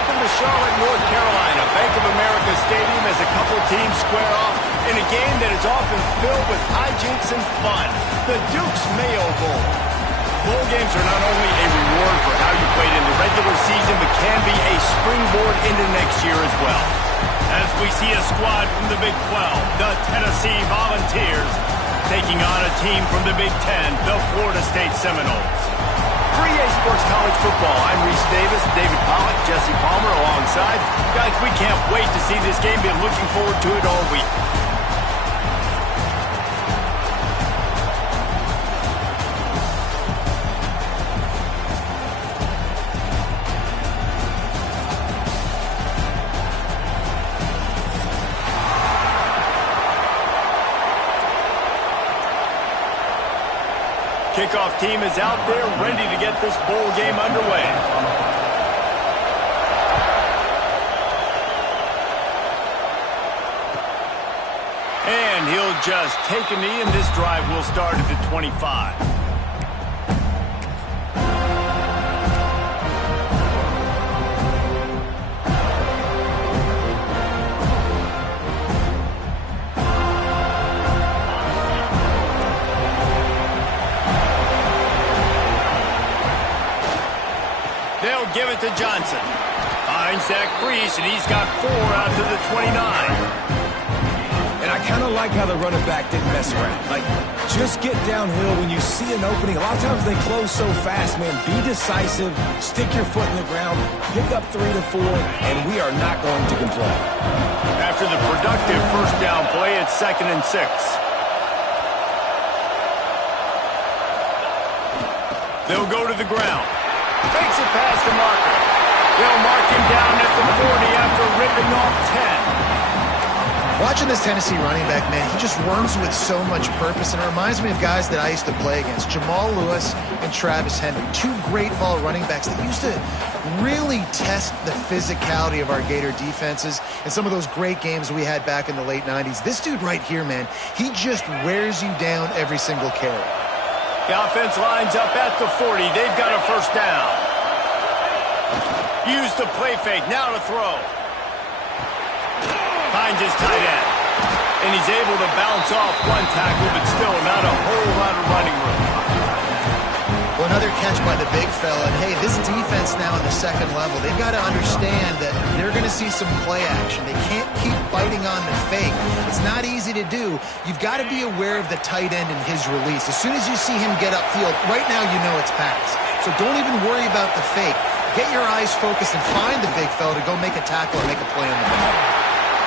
Welcome to Charlotte, North Carolina. Bank of America Stadium as a couple teams square off in a game that is often filled with hijinks and fun. The Duke's Mayo Bowl. Bowl games are not only a reward for how you played in the regular season, but can be a springboard into next year as well. As we see a squad from the Big 12, the Tennessee Volunteers, taking on a team from the Big 10, the Florida State Seminoles. For EA Sports College Football, I'm Reese Davis, David Pollack, Jesse Palmer alongside. Guys, we can't wait to see this game. Been looking forward to it all week. Kickoff team is out there ready to get this bowl game underway. And he'll just take a knee, and this drive will start at the 25. Give it to Johnson. Finds that crease, and he's got 4 out to the 29. And I kind of like how the running back didn't mess around. Like, just get downhill when you see an opening. A lot of times they close so fast, man. Be decisive, stick your foot in the ground, pick up 3 to 4, and we are not going to complain. After the productive first down play, it's 2nd and 6. They'll go to the ground. Fakes it past the marker. They'll mark him down at the 40 after ripping off 10. Watching this Tennessee running back, man, he just runs with so much purpose, and it reminds me of guys that I used to play against, Jamal Lewis and Travis Henry, 2 great ball running backs that used to really test the physicality of our Gator defenses and some of those great games we had back in the late 90s. This dude right here, man, he just wears you down every single carry. The offense lines up at the 40. They've got a first down. Use the play fake. Now to throw. Finds his tight end. And he's able to bounce off one tackle, but still not a whole lot of running room. Well, another catch by the big fella. And, hey, this defense now on the second level, they've got to understand that they're going to see some play action. They can't keep biting on the fake. It's not easy to do. You've got to be aware of the tight end and his release. As soon as you see him get upfield, right now you know it's pass. So don't even worry about the fake. Get your eyes focused and find the big fella to go make a tackle or make a play on the ball.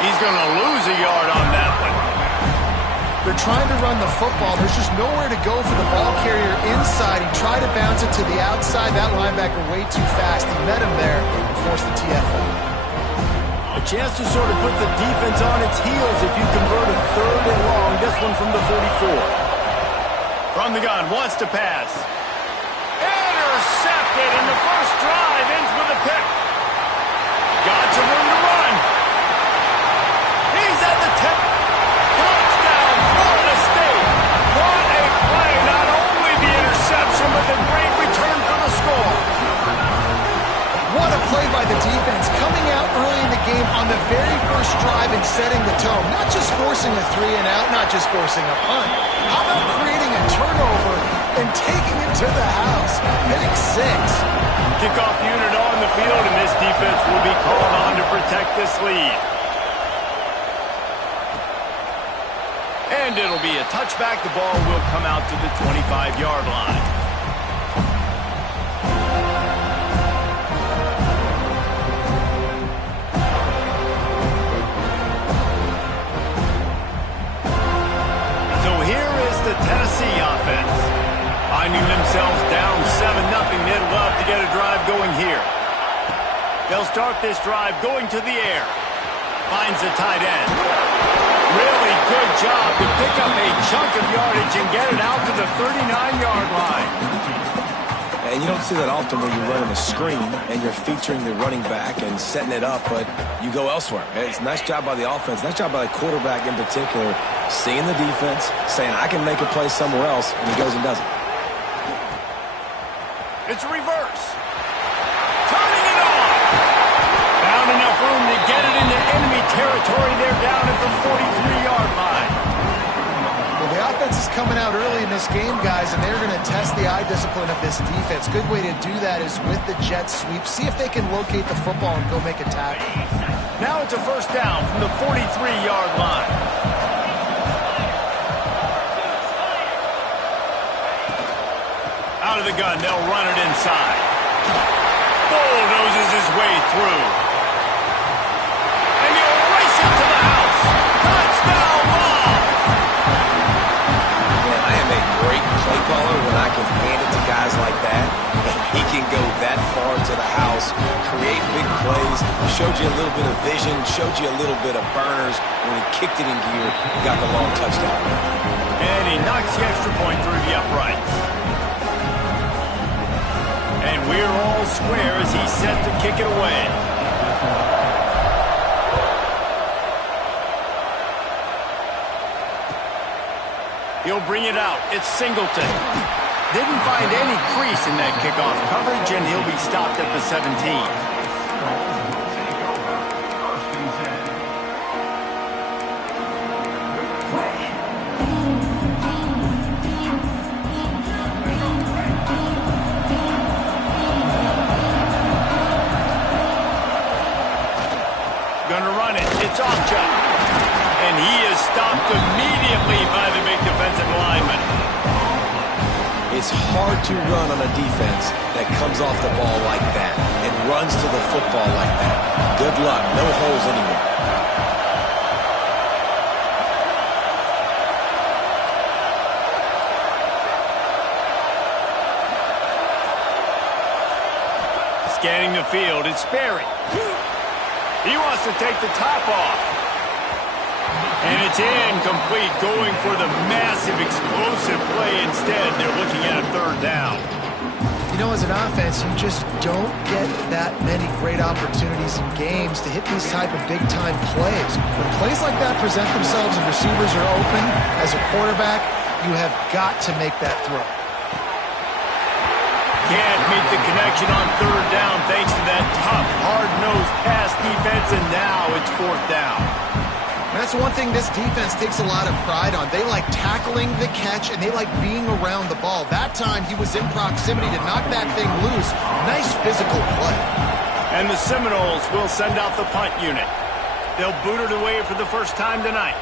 He's going to lose a yard on that one. They're trying to run the football. There's just nowhere to go for the ball carrier inside. He tried to bounce it to the outside. That linebacker way too fast. He met him there and forced the TFL. A chance to sort of put the defense on its heels if you convert a 3rd and long. This one from the 44. From the gun, wants to pass. Intercepted, and the first drive ends with a pick. Got some room to run. He's at the tip. Touchdown, Florida State. What a play. Not only the interception, but the great return for the score. What a play by the defense, coming out early in the game on the very first drive and setting the tone. Not just forcing a 3 and out, not just forcing a punt. How about creating a turnover and taking it to the house? Pick 6. Kickoff unit on the field, and this defense will be called on to protect this lead. And it'll be a touchback. The ball will come out to the 25-yard line. So here is the Tennessee offense. Finding themselves down 7-0. They'd love to get a drive going here. They'll start this drive going to the air. Finds the tight end. Really good job to pick up a chunk of yardage and get it out to the 39-yard line. And you don't see that often when you're running a screen and you're featuring the running back and setting it up, but you go elsewhere. It's a nice job by the offense, nice job by the quarterback in particular, seeing the defense, saying, I can make a play somewhere else, and he goes and does it. It's a reverse. Turning it on. territory. They're down at the 43-yard line. Well, the offense is coming out early in this game, guys, and they're going to test the eye discipline of this defense. Good way to do that is with the jet sweep. See if they can locate the football and go make a tackle. Now it's a first down from the 43-yard line. Out of the gun, they'll run it inside. Bulldozes his way through. And he'll race it to the house. Touchdown ball! Man, I am a great play caller when I can hand it to guys like that. He can go that far to the house, create big plays, showed you a little bit of vision, showed you a little bit of burners. When he kicked it in gear, he got the long touchdown. And he knocks the extra point through the uprights. And we're all square as he's set to kick it away. He'll bring it out. It's Singleton. Didn't find any crease in that kickoff coverage, and he'll be stopped at the 17. Gonna run it. It's Ochai. And he is stopped immediately by the big defensive lineman. It's hard to run on a defense that comes off the ball like that and runs to the football like that. Good luck. No holes anywhere. Scanning the field, it's Sperry. He wants to take the top off. And it's incomplete, going for the massive explosive play instead. They're looking at a third down. You know, as an offense, you just don't get that many great opportunities in games to hit these type of big-time plays. When plays like that present themselves and receivers are open, as a quarterback, you have got to make that throw. Can't meet the connection on third down thanks to that tough, hard-nosed pass defense, and now it's fourth down. And that's one thing this defense takes a lot of pride on. They like tackling the catch, and they like being around the ball. That time, he was in proximity to knock that thing loose. Nice physical play. And the Seminoles will send out the punt unit. They'll boot it away for the first time tonight.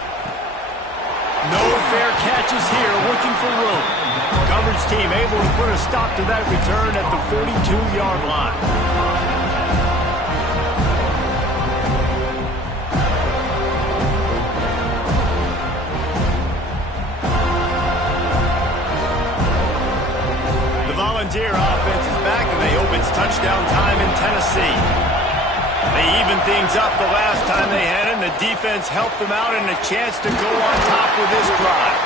No fair catches here, looking for room. Coverage team able to put a stop to that return at the 42-yard line. Volunteer offense is back, and they hope it's touchdown time in Tennessee. They evened things up the last time they had it, and the defense helped them out and a chance to go on top with this drive.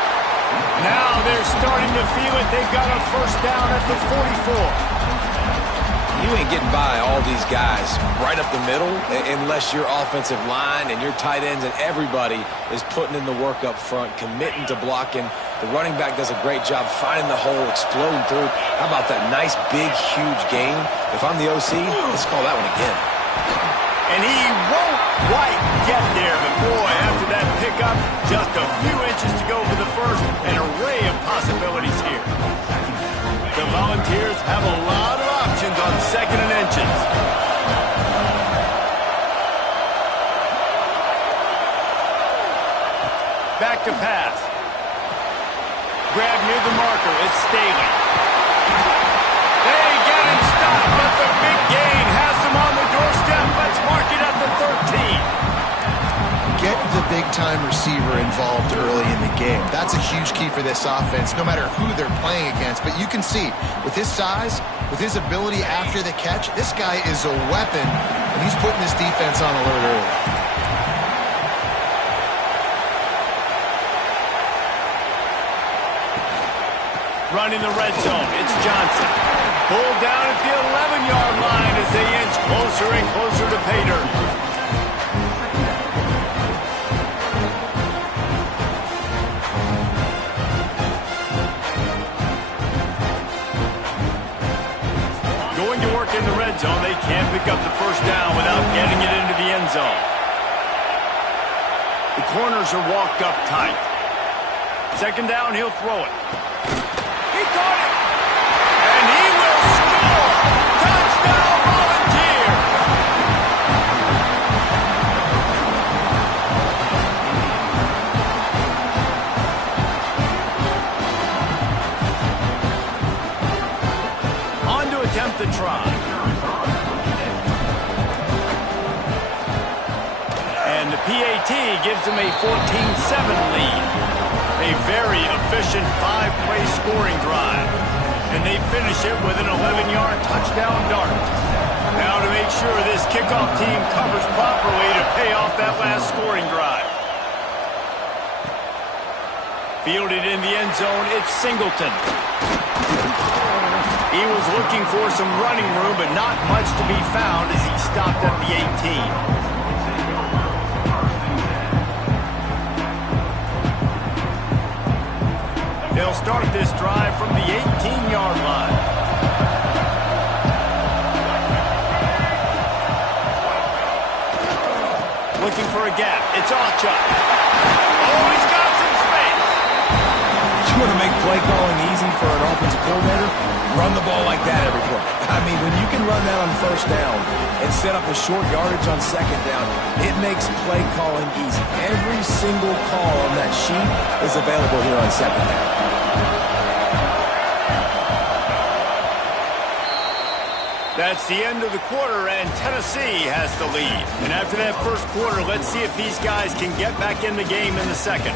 Now they're starting to feel it. They've got a first down at the 44. You ain't getting by all these guys right up the middle unless your offensive line and your tight ends and everybody is putting in the work up front, committing to blocking. The running back does a great job finding the hole, exploding through. How about that nice, big, huge gain? If I'm the OC, let's call that one again. And he won't quite get there, but boy, after that pickup, just a few inches to go for the first, an array of possibilities here. The Volunteers have a lot of options on second and inches. Back to pass. Grab near the marker. It's Staley. They get him stopped, but the big gain has them on the doorstep. Let's mark it at the 13. Get the big-time receiver involved early in the game. That's a huge key for this offense, no matter who they're playing against. But you can see, with his size, with his ability after the catch, this guy is a weapon, and he's putting this defense on alert early. Running the red zone, it's Johnson. Pulled down at the 11-yard line as they inch closer and closer to pay dirt. Going to work in the red zone, they can't pick up the first down without getting it into the end zone. The corners are walked up tight. Second down, he'll throw it. He caught it! And he will score! Touchdown, Volunteers! On to attempt the try. And the PAT gives them a 14-7 lead. A very efficient 5-play scoring drive. And they finish it with an 11-yard touchdown dart. Now to make sure this kickoff team covers properly to pay off that last scoring drive. Fielded in the end zone, it's Singleton. He was looking for some running room, but not much to be found as he stopped at the 18. They'll start this drive from the 18-yard line. Looking for a gap. It's Ocha. Oh, he's got some space. You want to make play calling easy for an offensive coordinator? Run the ball like that every play. I mean, when you can run that on first down and set up a short yardage on second down, it makes play calling easy. Every single call on that sheet is available here on second down. That's the end of the quarter, and Tennessee has the lead. And after that first quarter, let's see if these guys can get back in the game in the second.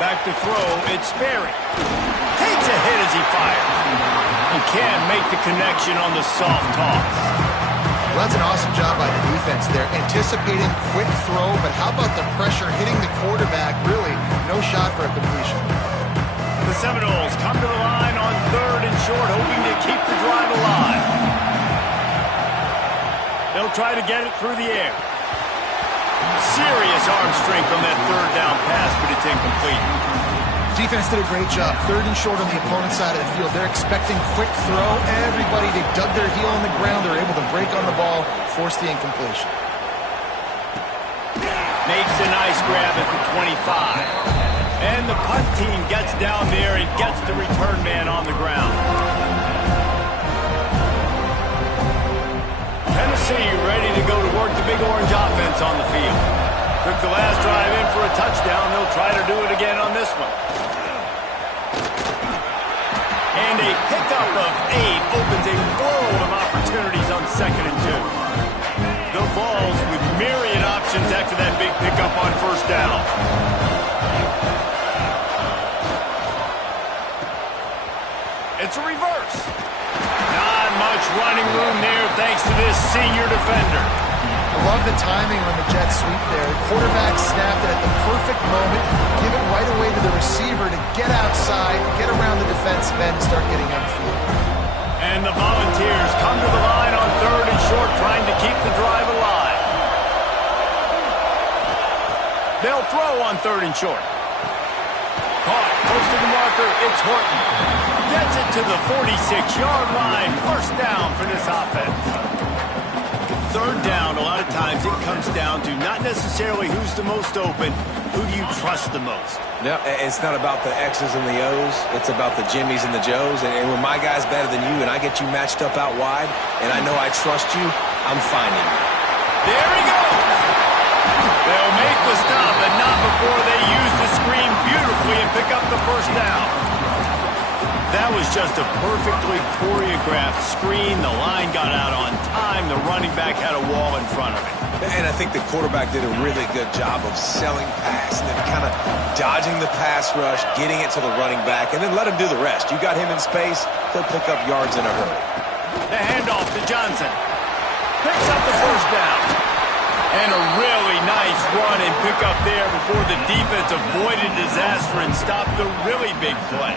Back to throw, it's Sperry. Takes a hit as he fires. He can't make the connection on the soft toss. Well, that's an awesome job by the defense there. Anticipating quick throw, but how about the pressure hitting the quarterback? Really, no shot for a completion. The Seminoles come to the line on 3rd and short, hoping to keep the drive alive. They'll try to get it through the air. Serious arm strength on that 3rd down pass, but it's incomplete. Defense did a great job. 3rd and short on the opponent's side of the field. They're expecting quick throw. Everybody, they dug their heel on the ground. They're able to break on the ball, force the incompletion. Makes a nice grab at the 25. And the punt team gets down there and gets the return man on the ground. Tennessee ready to go to work the Big Orange offense on the field. Took the last drive in for a touchdown. They'll try to do it again on this one. And a pickup of 8 opens a world of opportunities on 2nd and 2. The Vols with myriad options after that big pickup on 1st down. It's a reverse. Not much running room there thanks to this senior defender. I love the timing on the jet sweep there. The quarterback snapped it at the perfect moment. Give it right away to the receiver to get outside, get around the defensive end, and start getting upfield. And the Volunteers come to the line on 3rd and short, trying to keep the drive alive. They'll throw on 3rd and short. Caught, close to the marker, it's Horton. Gets it to the 46-yard line. 1st down for this offense. 3rd down, a lot of times it comes down to not necessarily who's the most open, who do you trust the most? No, it's not about the X's and the O's. It's about the Jimmies and the Joes. And when my guy's better than you and I get you matched up out wide and I know I trust you, I'm finding you. There he goes! They'll make the stop, but not before they use the screen beautifully and pick up the 1st down. That was just a perfectly choreographed screen. The line got out on time. The running back had a wall in front of it. And I think the quarterback did a really good job of selling pass and then kind of dodging the pass rush, getting it to the running back, and then let him do the rest. You got him in space, he'll pick up yards in a hurry. The handoff to Johnson. Picks up the 1st down. And a really nice run and pick up there before the defense avoided disaster and stopped the really big play.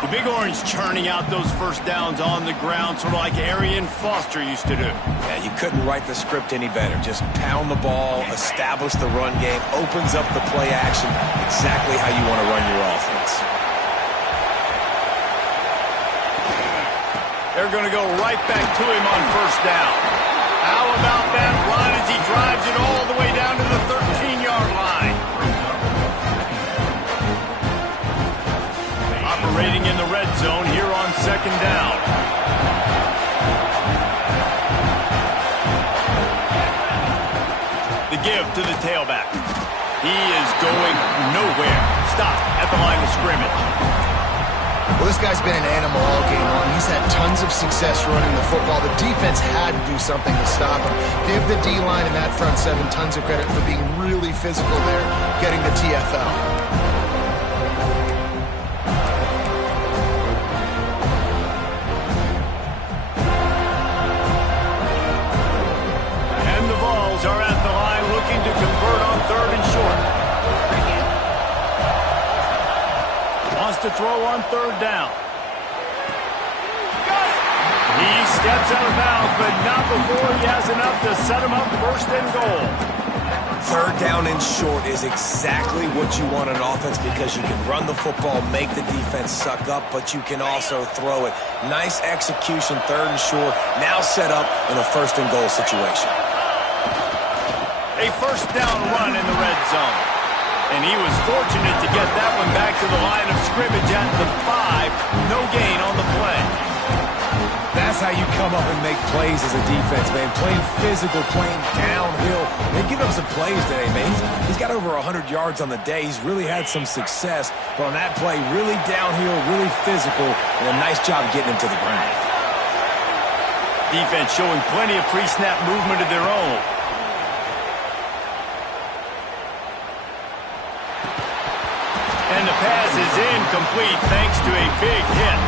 The Big Orange churning out those first downs on the ground, sort of like Arian Foster used to do. Yeah, you couldn't write the script any better. Just pound the ball, establish the run game, opens up the play action, exactly how you want to run your offense. They're going to go right back to him on first down. How about that run as he drives it all the way down to the 13-yard line? Operating in the red zone here on second down. The give to the tailback. He is going nowhere. Stop at the line of scrimmage. Well, this guy's been an animal all game long. He's had tons of success running the football. The defense had to do something to stop him. Give the D-line and that front seven tons of credit for being really physical there, getting the TFL. Are at the line looking to convert on third and short. Wants to throw on third down. Got it. He steps out of bounds, but not before he has enough to set him up first and goal. Third down and short is exactly what you want in offense because you can run the football, make the defense suck up, but you can also throw it. Nice execution, third and short, now set up in a first and goal situation. A first down run in the red zone. And he was fortunate to get that one back to the line of scrimmage at the 5. No gain on the play. That's how you come up and make plays as a defense, man. Playing physical, playing downhill. They give up some plays today, man. He's got over 100 yards on the day. He's really had some success. But on that play, really downhill, really physical, and a nice job getting him to the ground. Defense showing plenty of pre-snap movement of their own. And the pass is incomplete thanks to a big hit.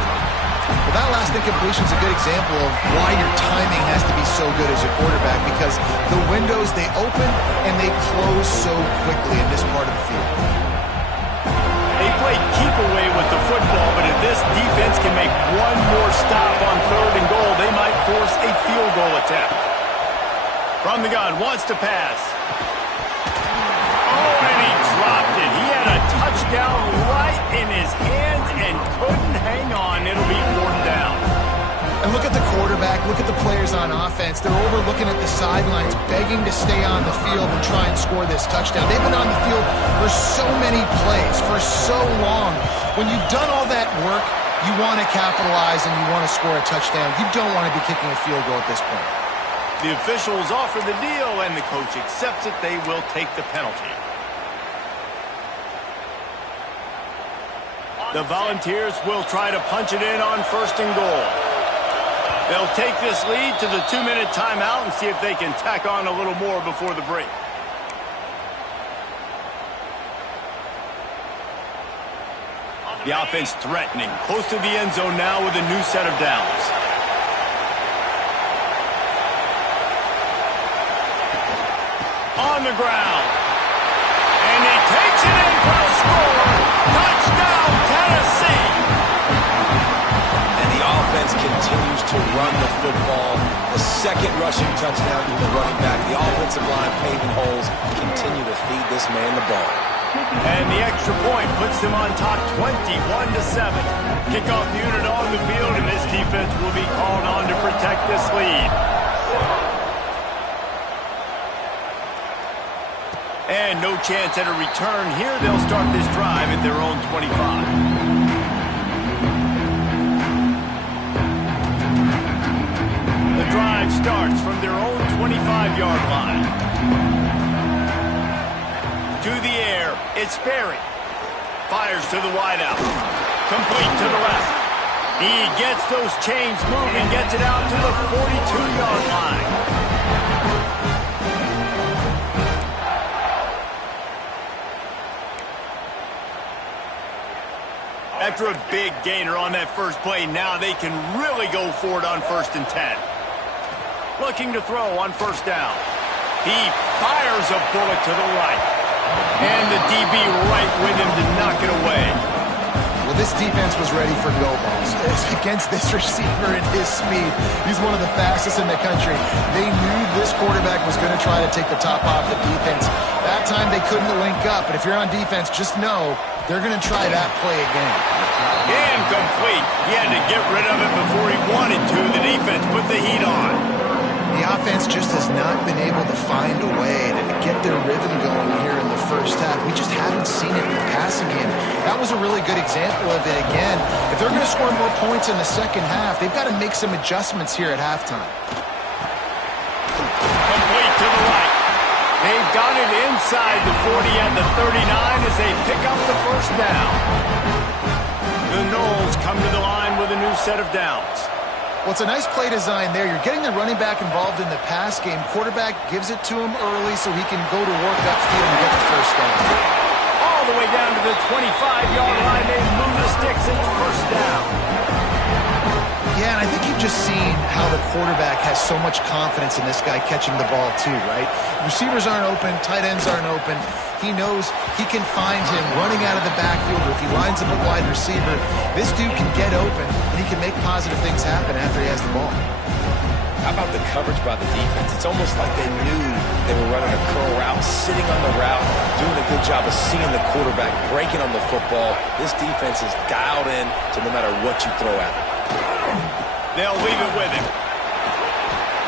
Well, that last incompletion is a good example of why your timing has to be so good as a quarterback because the windows, they open and they close so quickly in this part of the field. They played keep away with the football, but if this defense can make one more stop on third and goal, they might force a field goal attempt. From the gun, wants to pass. Oh, and he dropped it. He had a touchdown right in his hands and couldn't hang on. It'll be fourth down. And look at the quarterback, look at the players on offense. They're over looking at the sidelines, begging to stay on the field and try and score this touchdown. They've been on the field for so many plays, for so long. When you've done all that work, you want to capitalize and you want to score a touchdown. You don't want to be kicking a field goal at this point. The officials offer the deal, and the coach accepts it. They will take the penalty. The Volunteers will try to punch it in on first and goal. They'll take this lead to the 2-minute timeout and see if they can tack on a little more before the break. The offense threatening, close to the end zone now with a new set of downs. On the ground. And he takes it in for a score. Touchdown, Tennessee. And the offense continues to run the football. The second rushing touchdown to the running back. The offensive line paving holes. Continue to feed this man the ball. And the extra point puts them on top 21-7. Kickoff unit on the field, and this defense will be called on to protect this lead. And no chance at a return here. They'll start this drive at their own 25. The drive starts from their own 25-yard line. To the air, it's Berry. Fires to the wideout. Complete to the left. He gets those chains moving, gets it out to the 42-yard line. After a big gainer on that first play, now they can really go for it on 1st and 10. Looking to throw on first down. He fires a bullet to the right. And the DB right with him to knock it away. Well, Well, this defense was ready for go balls. Against this receiver and his speed, he's one of the fastest in the country. They knew this quarterback was going to try to take the top off the defense. That time they couldn't link up, but if you're on defense, just know they're going to try that play again. Incomplete. He had to get rid of it before he wanted to. The defense put the heat on. The offense just has not been able to find a way to get their rhythm going here in the first half. We just haven't seen it in the passing game. That was a really good example of it again. If they're going to score more points in the second half, they've got to make some adjustments here at halftime. Complete to the right. They've got it inside the 40 and the 39 as they pick up the first down. The Noles come to the line with a new set of downs. Well, it's a nice play design there. You're getting the running back involved in the pass game. Quarterback gives it to him early so he can go to work upfield and get the first down. All the way down to the 25-yard line. They move the sticks. It's first down. Yeah, and I think you've just seen how the quarterback has so much confidence in this guy catching the ball too, right? Receivers aren't open. Tight ends aren't open. He knows he can find him running out of the backfield, or if he lines up a wide receiver, this dude can get open, and he can make positive things happen after he has the ball. How about the coverage by the defense? It's almost like they knew they were running a curl route, sitting on the route, doing a good job of seeing the quarterback, breaking on the football. This defense is dialed in to no matter what you throw at them. They'll leave it with him.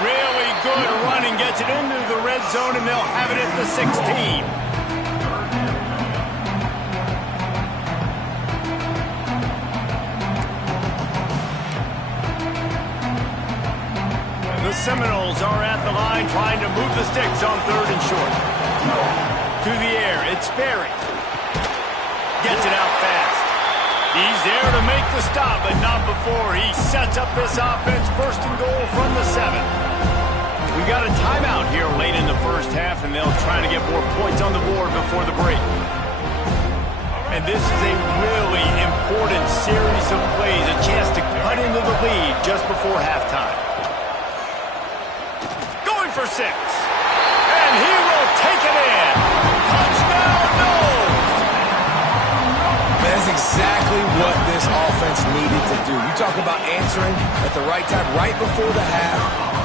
Really good running, gets it into the red zone, and they'll have it at the 16. The Seminoles are at the line trying to move the sticks on 3rd and short. To the air, it's Sperry. Gets it out fast. He's there to make the stop, but not before. He sets up this offense 1st and goal from the 7. We got a timeout here late in the first half, and they'll try to get more points on the board before the break. And this is a really important series of plays, a chance to cut into the lead just before halftime. For 6. And he will take it in. Touchdown, Noles! That's exactly what this offense needed to do. You talk about answering at the right time, right before the half,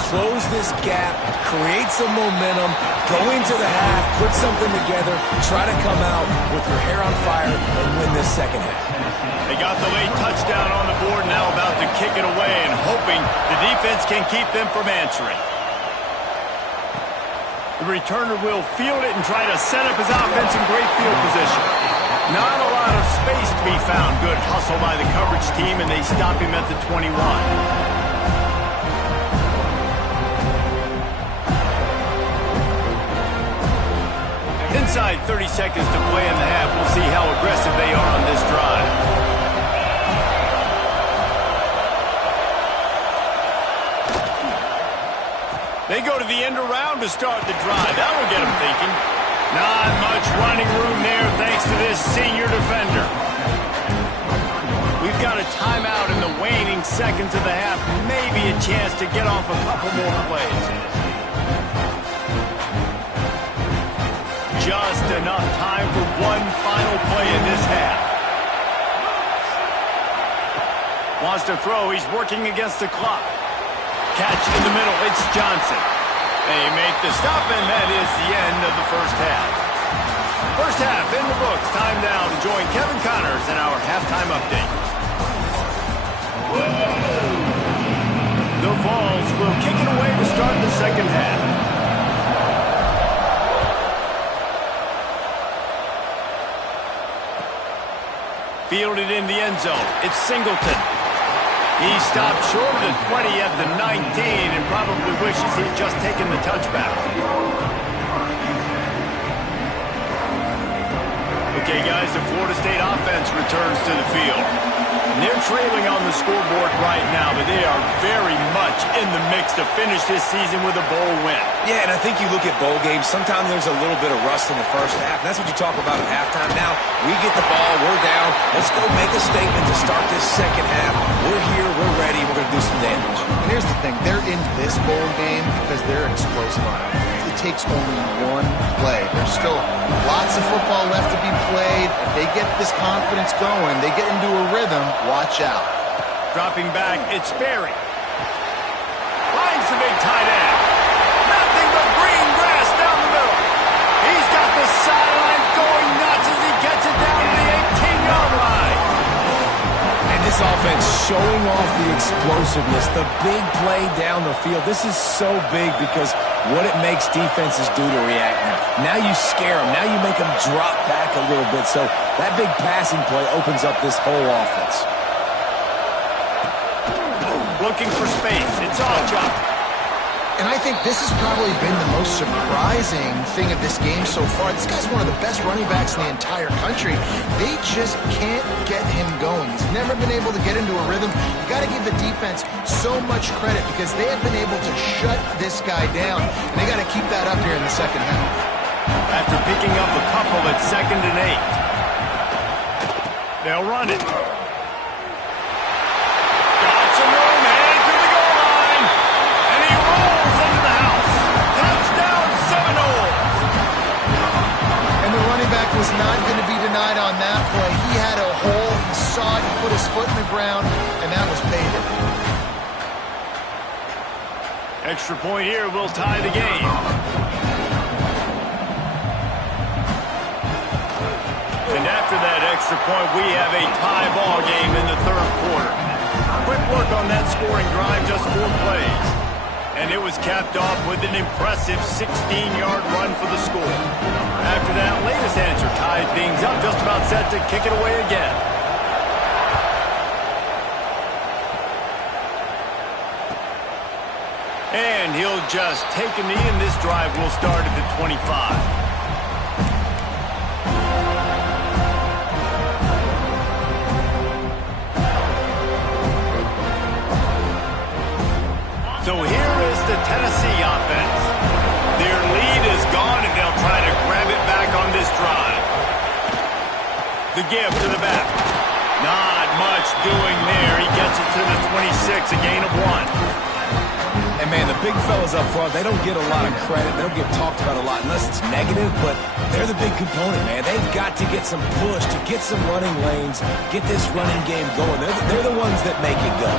close this gap, create some momentum, go into the half, put something together, try to come out with your hair on fire and win this second half. They got the late touchdown on the board, now about to kick it away and hoping the defense can keep them from answering. The returner will field it and try to set up his offense in great field position. Not a lot of space to be found. Good hustle by the coverage team, and they stop him at the 21. Inside 30 seconds to play in the half. We'll see how aggressive they are on this drive. They go to the end around to start the drive. That will get them thinking. Not much running room there thanks to this senior defender. We've got a timeout in the waning seconds of the half. Maybe a chance to get off a couple more plays. Just enough time for one final play in this half. Wants to throw. He's working against the clock. Catch in the middle, it's Johnson. They make the stop, and that is the end of the first half. First half in the books. Time now to join Kevin Connors in our halftime update. The Vols will kick it away to start the second half. Fielded in the end zone. It's Singleton. He stopped short of the 20 at the 19 and probably wishes he'd just taken the touchback. Okay, guys, the Florida State offense returns to the field. And they're trailing on the scoreboard right now, but they are very much in the mix to finish this season with a bowl win. Yeah, and I think you look at bowl games, sometimes there's a little bit of rust in the first half. That's what you talk about at halftime. Now, we get the ball, we're down. Let's go make a statement to start this second half. We're here, we're ready. ready. We're going to do some damage. And here's the thing. They're in this bowl game because they're explosive on offense. It takes only one play. There's still lots of football left to be played. If they get this confidence going, they get into a rhythm, watch out. Dropping back, it's Berry. Finds the big tight end. Nothing but green grass down the middle. He's got the sideline going nuts as he gets it down to the 18-yard line. And this offense showing off the explosiveness, the big play down the field. This is so big because what it makes defenses do to react now. Now you scare them. Now you make them drop back a little bit. So that big passing play opens up this whole offense. Looking for space. It's Ochoa. And I think this has probably been the most surprising thing of this game so far. This guy's one of the best running backs in the entire country. They just can't get him going. He's never been able to get into a rhythm. You got to give the defense so much credit because they have been able to shut this guy down, and they got to keep that up here in the second half. After picking up a couple at 2nd and 8. They'll run it. Got some room, headed to the goal line. And he rolls into the house. Touchdown, Seminoles. And the running back was not going to be denied on that play. He had a hole. He saw it. He put his foot in the ground, and that was baited. Extra point here will tie the game. And after that extra point, we have a tie ball game in the 3rd quarter. Quick work on that scoring drive, just 4 plays. And it was capped off with an impressive 16-yard run for the score. After that latest answer tied things up, just about set to kick it away again. And he'll just take a knee, and this drive will start at the 25. So here is the Tennessee offense. Their lead is gone, and they'll try to grab it back on this drive. The give to the back. Not much doing there. He gets it to the 26, a gain of 1. And, man, the big fellas up front, they don't get a lot of credit. They don't get talked about a lot unless it's negative, but they're the big component, man. They've got to get some push, to get some running lanes, get this running game going. They're the ones that make it go.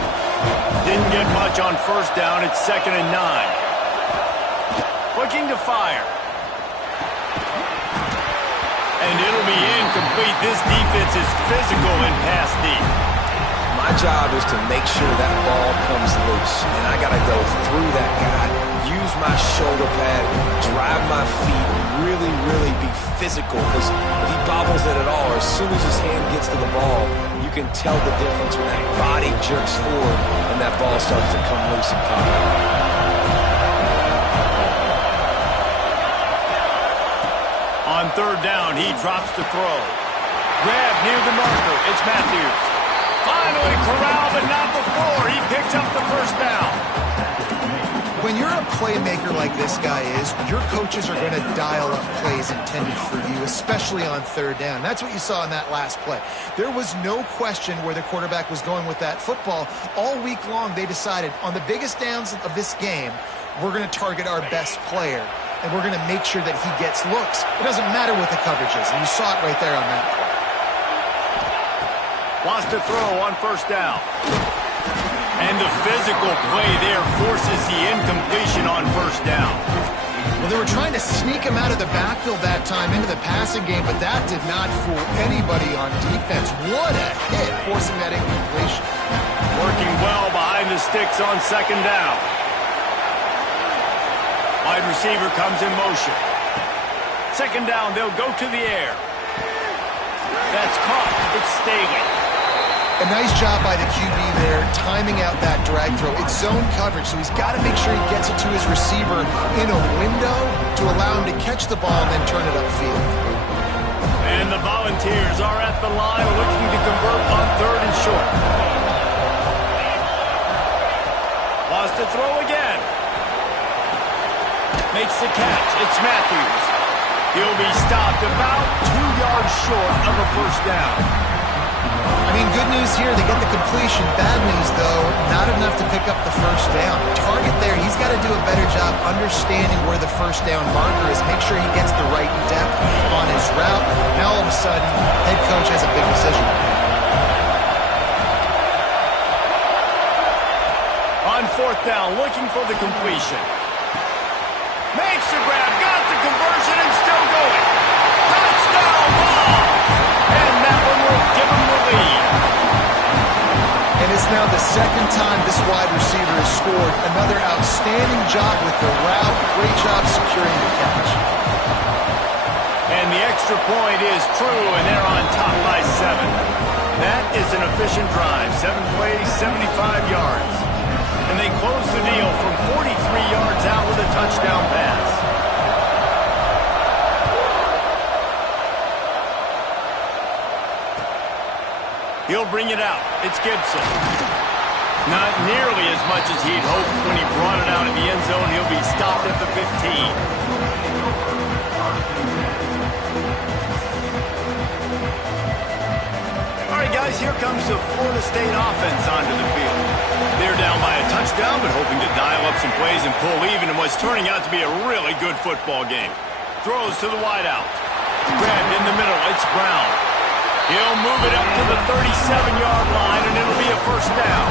Didn't get much on 1st down. It's 2nd and 9. Looking to fire. And it'll be incomplete. This defense is physical and pass deep. My job is to make sure that ball comes loose, and I got to go through that guy, use my shoulder pad, drive my feet, really, really be physical, because if he bobbles it at all, or as soon as his hand gets to the ball, you can tell the difference when that body jerks forward and that ball starts to come loose and pop. On 3rd down, he drops the throw. Grab near the marker. It's Matthews. Finally corralled, but not before. He picks up the 1st down. When you're a playmaker like this guy is, your coaches are going to dial up plays intended for you, especially on 3rd down. That's what you saw in that last play. There was no question where the quarterback was going with that football. All week long, they decided on the biggest downs of this game, we're going to target our best player, and we're going to make sure that he gets looks. It doesn't matter what the coverage is, and you saw it right there on that play. Lost a throw on 1st down. And the physical play there forces the incompletion on 1st down. Well, they were trying to sneak him out of the backfield that time into the passing game, but that did not fool anybody on defense. What a hit, forcing that incompletion. Working well behind the sticks on 2nd down. Wide receiver comes in motion. 2nd down, they'll go to the air. That's caught. It's Staley. A nice job by the QB there, timing out that drag throw. It's zone coverage, so he's got to make sure he gets it to his receiver in a window to allow him to catch the ball and then turn it upfield. And the Volunteers are at the line looking to convert on 3rd and short. Lost a throw again. Makes the catch. It's Matthews. He'll be stopped about 2 yards short of a 1st down. I mean, good news here, they get the completion. Bad news, though, not enough to pick up the first down. Target there, he's got to do a better job understanding where the first down marker is, make sure he gets the right depth on his route. Now, all of a sudden, head coach has a big decision to make. On fourth down, looking for the completion. Makes the grab, got the conversion, and still going. Touchdown ball! And that one will give him the lead. And it's now the second time this wide receiver has scored. Another outstanding job with the route. Great job securing the catch. And the extra point is true, and they're on top by 7. That is an efficient drive. 7 plays, 75 yards. And they close the deal from 43 yards out with a touchdown pass. He'll bring it out. It's Gibson. Not nearly as much as he'd hoped when he brought it out in the end zone. He'll be stopped at the 15. All right, guys, here comes the Florida State offense onto the field. They're down by a touchdown, but hoping to dial up some plays and pull even in what's turning out to be a really good football game. Throws to the wideout. Grabbed in the middle. It's Brown. He'll move it up to the 37-yard line, and it'll be a first down.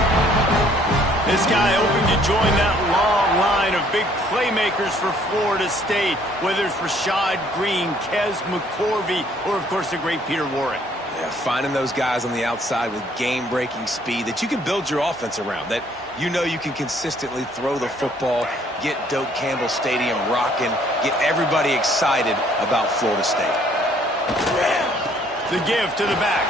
This guy hoping to join that long line of big playmakers for Florida State, whether it's Rashad Green, Kez McCorvey, or, of course, the great Peter Warrick. Yeah, finding those guys on the outside with game-breaking speed that you can build your offense around, that you know you can consistently throw the football, get Doak Campbell Stadium rocking, get everybody excited about Florida State. The give to the back.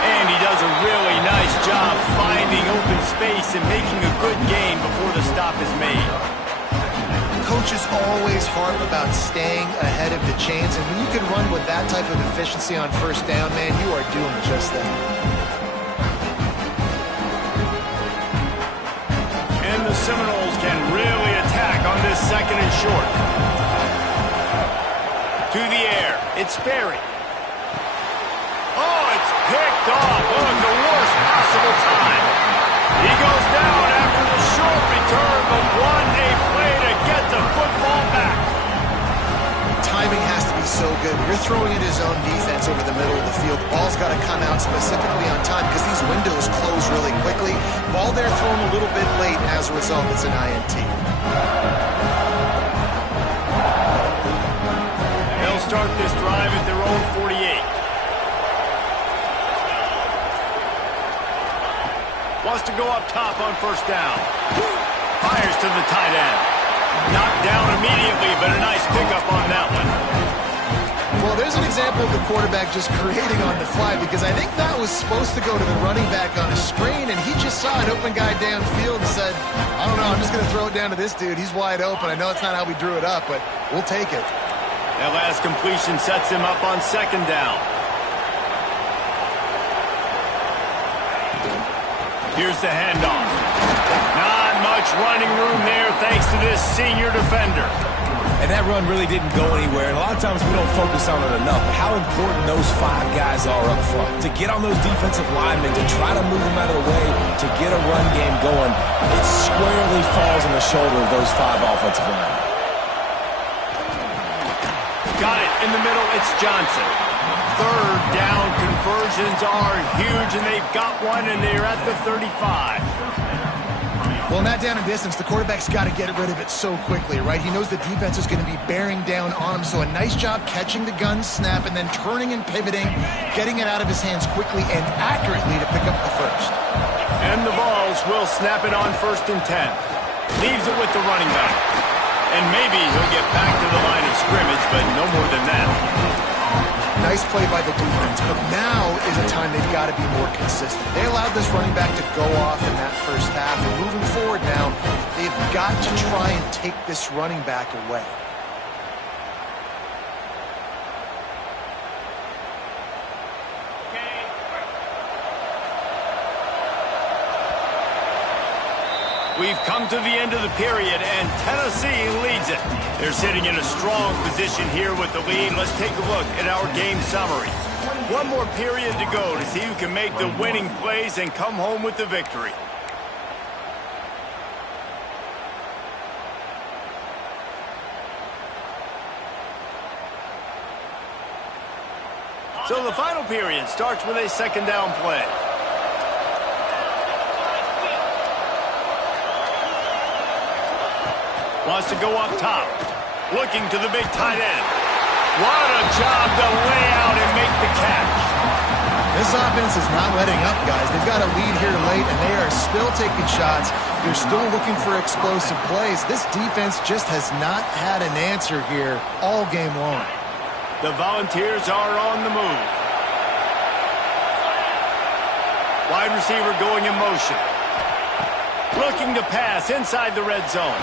And he does a really nice job finding open space and making a good gain before the stop is made. Coaches always harp about staying ahead of the chains, and when you can run with that type of efficiency on first down, man, you are doing just that. And the Seminoles can really attack on this second and short. To the air, it's Sperry. Oh, it's picked off. Oh, at the worst possible time. He goes down after the short return, but won a play to get the football back. Timing has to be so good. You're throwing at his own defense over the middle of the field. The ball's got to come out specifically on time because these windows close really quickly. Ball there thrown a little bit late, and as a result, it's an INT. They'll start this drive at their own 48. Wants to go up top on first down. Fires to the tight end. Knocked down immediately, but a nice pickup on that one. Well, there's an example of the quarterback just creating on the fly, because I think that was supposed to go to the running back on a screen, and he just saw an open guy downfield and said, I don't know, I'm just going to throw it down to this dude. He's wide open. I know it's not how we drew it up, but we'll take it. That last completion sets him up on second down. Here's the handoff. Not much running room there thanks to this senior defender. And that run really didn't go anywhere. And a lot of times we don't focus on it enough. But how important those 5 guys are up front. To get on those defensive linemen, to try to move them out of the way, to get a run game going, it squarely falls on the shoulder of those 5 offensive linemen. Got it in the middle. It's Johnson. Third down conversions are huge, and they've got one, and they're at the 35. Well, not down in distance. The quarterback's got to get rid of it so quickly, right? He knows the defense is going to be bearing down on him, so a nice job catching the gun snap and then turning and pivoting, getting it out of his hands quickly and accurately to pick up the first. And the Vols will snap it on first and 10. Leaves it with the running back. And maybe he'll get back to the line of scrimmage, but no more than that. Nice play by the defense, but now is a time they've got to be more consistent. They allowed this running back to go off in that first half, and moving forward now, they've got to try and take this running back away. We've come to the end of the period, and Tennessee leads it. They're sitting in a strong position here with the lead. Let's take a look at our game summary. One more period to go to see who can make the winning plays and come home with the victory. So the final period starts with a second down play. Wants to go up top. Looking to the big tight end. What a job to lay out and make the catch. This offense is not letting up, guys. They've got a lead here late, and they are still taking shots. They're still looking for explosive plays. This defense just has not had an answer here all game long. The Volunteers are on the move. Wide receiver going in motion. Looking to pass inside the red zone.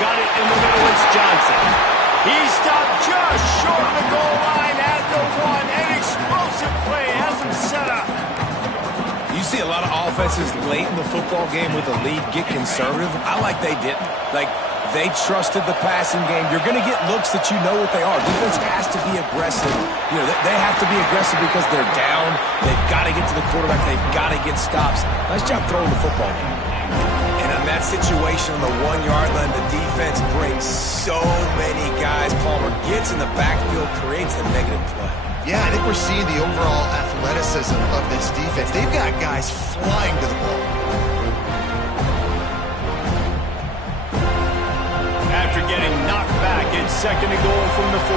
Got it in the middle. It's Johnson. He stopped just short of the goal line at the one. An explosive play has him set up. You see a lot of offenses late in the football game with a lead get conservative. I like they didn't. Like, they trusted the passing game. You're going to get looks that you know what they are. Defense has to be aggressive. You know, they have to be aggressive because they're down. They've got to get to the quarterback. They've got to get stops. Nice job throwing the football. And in that situation on the 1 yard line, the defense brings so many guys. Palmer gets in the backfield, creates the negative play. Yeah, I think we're seeing the overall athleticism of this defense. They've got guys flying to the ball. After getting knocked back, it's second and goal from the 4.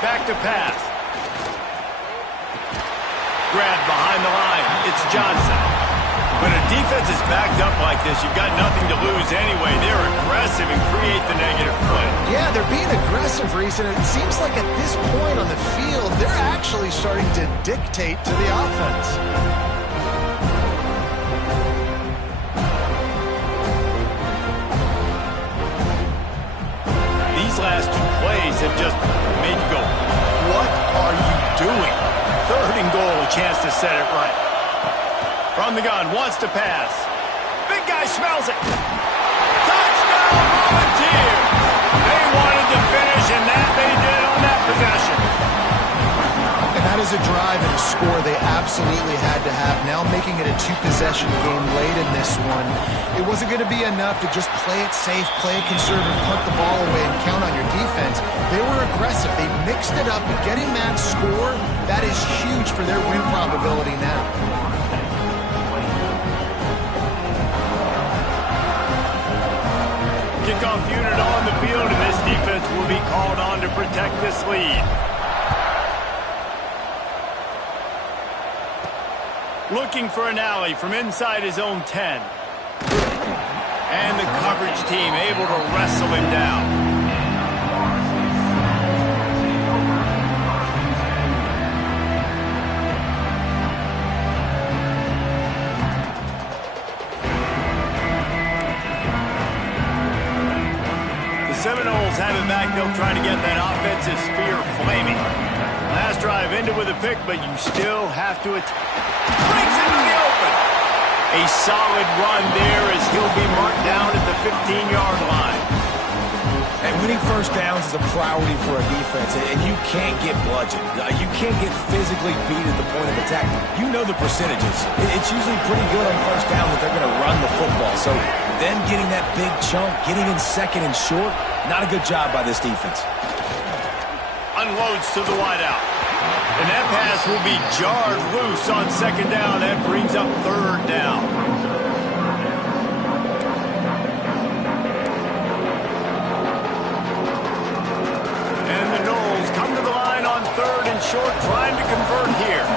Back to pass. Grabbed behind the line. It's Johnson. When a defense is backed up like this, you've got nothing to lose anyway. They're aggressive and create the negative play. Yeah, they're being aggressive, Reese, and it seems like at this point on the field, they're actually starting to dictate to the offense. These last two plays have just made you go, what are you doing? Third and goal, a chance to set it right. From the gun, wants to pass. Big guy smells it. Touchdown, Volunteers! They wanted to finish, and that they did on that possession. And that is a drive and a score they absolutely had to have. Now making it a two-possession game late in this one. It wasn't going to be enough to just play it safe, play it conservative, punt the ball away, and count on your defense. They were aggressive. They mixed it up. Getting that score, that is huge for their win probability now. Kickoff unit on the field, and this defense will be called on to protect this lead. Looking for an alley from inside his own 10. And the coverage team able to wrestle him down. Seminoles have it back. They'll try to get that offensive spear flaming. Last drive ended with a pick, but you still have to breaks into the open. A solid run there as he'll be marked down at the 15-yard line. And winning first downs is a priority for a defense, and you can't get bludgeoned. You can't get physically beat at the point of attack. You know the percentages. It's usually pretty good on first down that they're going to run the football. So then getting that big chunk, getting in second and short, not a good job by this defense. Unloads to the wideout. And that pass will be jarred loose on second down. That brings up third down. And the Noles come to the line on third and short, trying to convert here.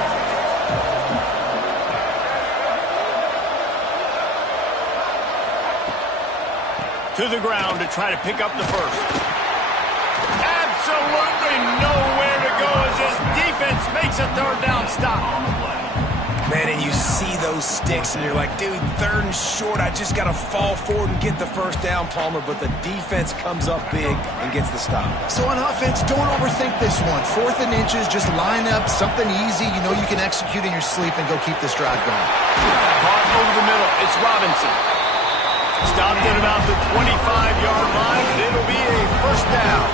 To the ground to try to pick up the first. Absolutely nowhere to go as this defense makes a third down stop. Man, and you see those sticks, and you're like, dude, 3rd and short, I just got to fall forward and get the first down, Palmer, but the defense comes up big and gets the stop. So on offense, don't overthink this one. 4th and inches, just line up something easy you know you can execute in your sleep and go keep this drive going. Caught over the middle. It's Robinson. Stopped at about the 25-yard line, and it'll be a first down.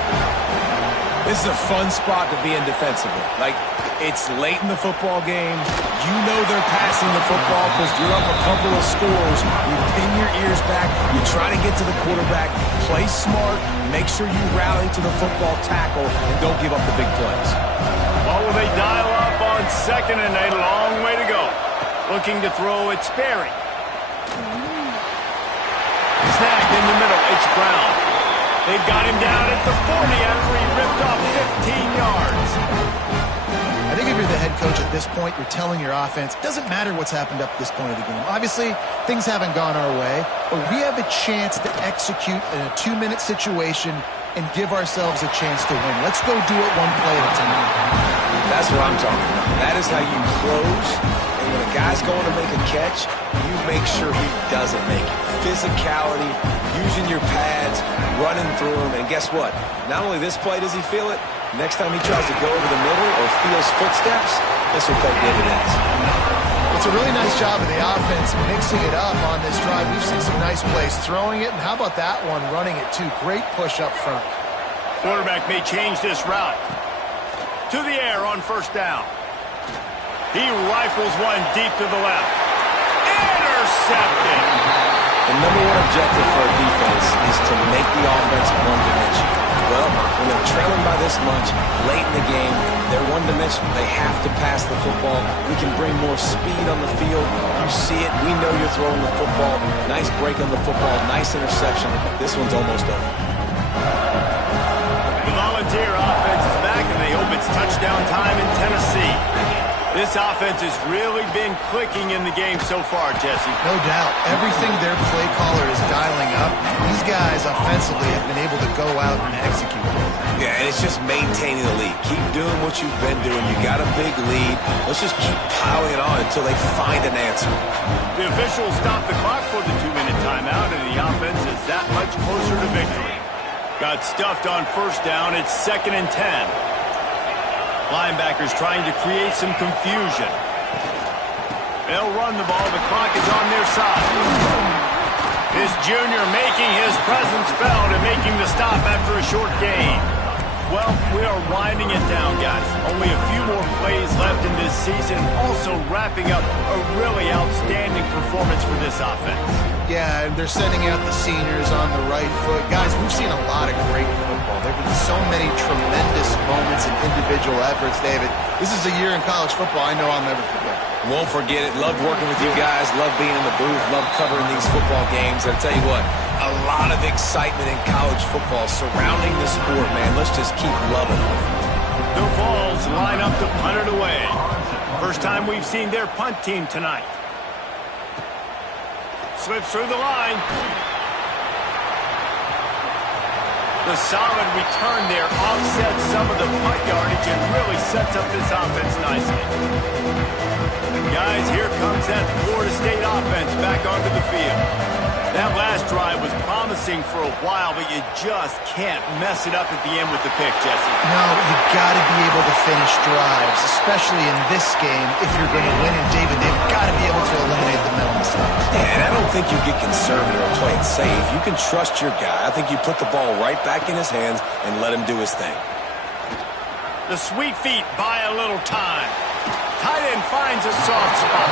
This is a fun spot to be in defensively. Like, it's late in the football game. You know they're passing the football because you're up a couple of scores. You pin your ears back. You try to get to the quarterback. Play smart. Make sure you rally to the football tackle and don't give up the big plays. What will they dial up on 2nd and a long way to go? Looking to throw it sparing. Snagged in the middle. It's Brown. They've got him down at the 40 after he ripped off 15 yards. I think if you're the head coach at this point, you're telling your offense, it doesn't matter what's happened up to this point of the game. Obviously, things haven't gone our way, but we have a chance to execute in a 2-minute situation and give ourselves a chance to win. Let's go do it one play at a time. That's what I'm talking about. That is how you close. And when a guy's going to make a catch, you make sure he doesn't make it. Physicality, using your pads, running through him, and guess what? Not only this play does he feel it, next time he tries to go over the middle or feels footsteps, this will pay dividends. It's a really nice job of the offense mixing it up on this drive. We've seen some nice plays throwing it, and how about that one running it too? Great push up front. Quarterback may change this route. To the air on first down. He rifles one deep to the left. Intercepted. The number one objective for a defense is to make the offense one-dimensional. Well, when they're trailing by this much, late in the game, they're one-dimensional. They have to pass the football. We can bring more speed on the field. You see it. We know you're throwing the football. Nice break on the football. Nice interception. This one's almost over. The Volunteer offense is back, and they hope it's touchdown time in Tennessee. This offense has really been clicking in the game so far, Jesse. No doubt. Everything their play caller is dialing up, these guys offensively have been able to go out and execute. Yeah, and it's just maintaining the lead. Keep doing what you've been doing. You got a big lead. Let's just keep piling it on until they find an answer. The officials stopped the clock for the 2-minute timeout, and the offense is that much closer to victory. Got stuffed on first down. It's 2nd and 10. Linebackers trying to create some confusion. They'll run the ball. The clock is on their side. This junior making his presence felt and making the stop after a short gain. Well, we are winding it down, guys. Only a few more plays left in this season. Also wrapping up a really outstanding performance for this offense. Yeah, and they're sending out the seniors on the right foot. Guys, we've seen a lot of great football. There have been so many tremendous moments and individual efforts, David. This is a year in college football I know I'll never forget. Won't forget it. Loved working with you guys. Loved being in the booth. Loved covering these football games. And I'll tell you what, a lot of excitement in college football surrounding the sport, man. Let's just keep loving it. The Vols line up to punt it away. First time we've seen their punt team tonight. Slips through the line. The solid return there offsets some of the punt yardage and really sets up this offense nicely. Guys, here comes that Florida State offense back onto the field. That last drive was promising for a while, but you just can't mess it up at the end with the pick, Jesse. No, you got to be able to finish drives, especially in this game if you're going to win. And David, they've got to be able to eliminate the mental mistakes. Yeah, and I don't think you get conservative or play it safe. You can trust your guy. I think you put the ball right back in his hands and let him do his thing. The sweet feet buy a little time. Tight end finds a soft spot.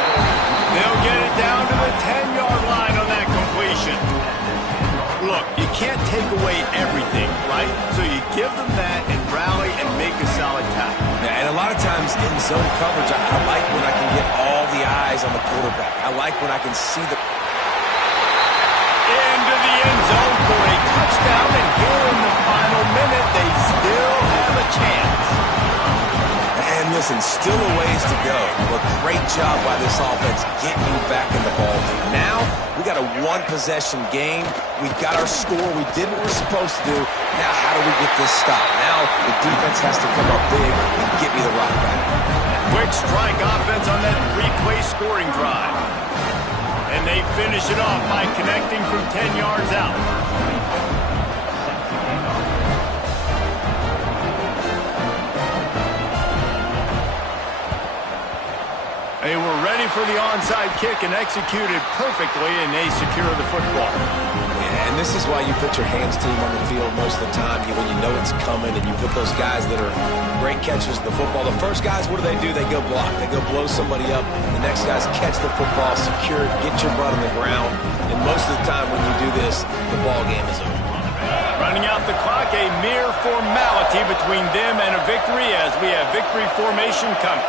They'll get it down to the 10-yard line on that completion. Look, you can't take away everything, right? So you give them that and rally and make a solid tackle. Yeah, and a lot of times in zone coverage, I like when I can get all the eyes on the quarterback. I like when I can see the... Into the end zone for a touchdown, and here in the final minute, they still have a chance. And listen, Listen, still a ways to go, but great job by this offense getting you back in the ball game. Now, we got a one-possession game. We got our score. We did what we're supposed to do. Now, how do we get this stop? Now, the defense has to come up big and get me the rock back. Quick strike offense on that three-play scoring drive. And they finish it off by connecting from 10 yards out. They were ready for the onside kick and executed perfectly, and they secure the football. Yeah, and this is why you put your hands team on the field most of the time when you know it's coming, and you put those guys that are great catchers of the football. The first guys, what do? They go block. They go blow somebody up. The next guys catch the football, secure it, get your butt on the ground. And most of the time when you do this, the ball game is over. Running out the clock, a mere formality between them and a victory as we have victory formation coming.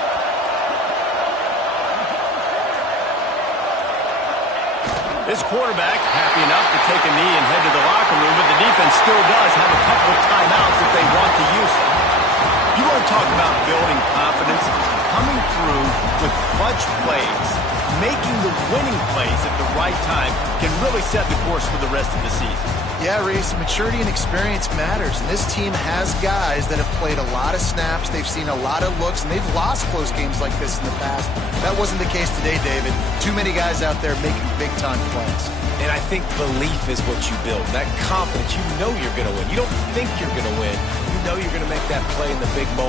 This quarterback happy enough to take a knee and head to the locker room, but the defense still does have a couple of timeouts if they want to use them. You want to talk about building confidence, coming through with clutch plays, making the winning plays at the right time can really set the course for the rest of the season. Yeah, Reese, maturity and experience matters. And this team has guys that have played a lot of snaps. They've seen a lot of looks, and they've lost close games like this in the past. That wasn't the case today, David. Too many guys out there making big-time plays. And I think belief is what you build. That confidence, you know you're going to win. You don't think you're going to win. You know you're going to make that play in the big moment.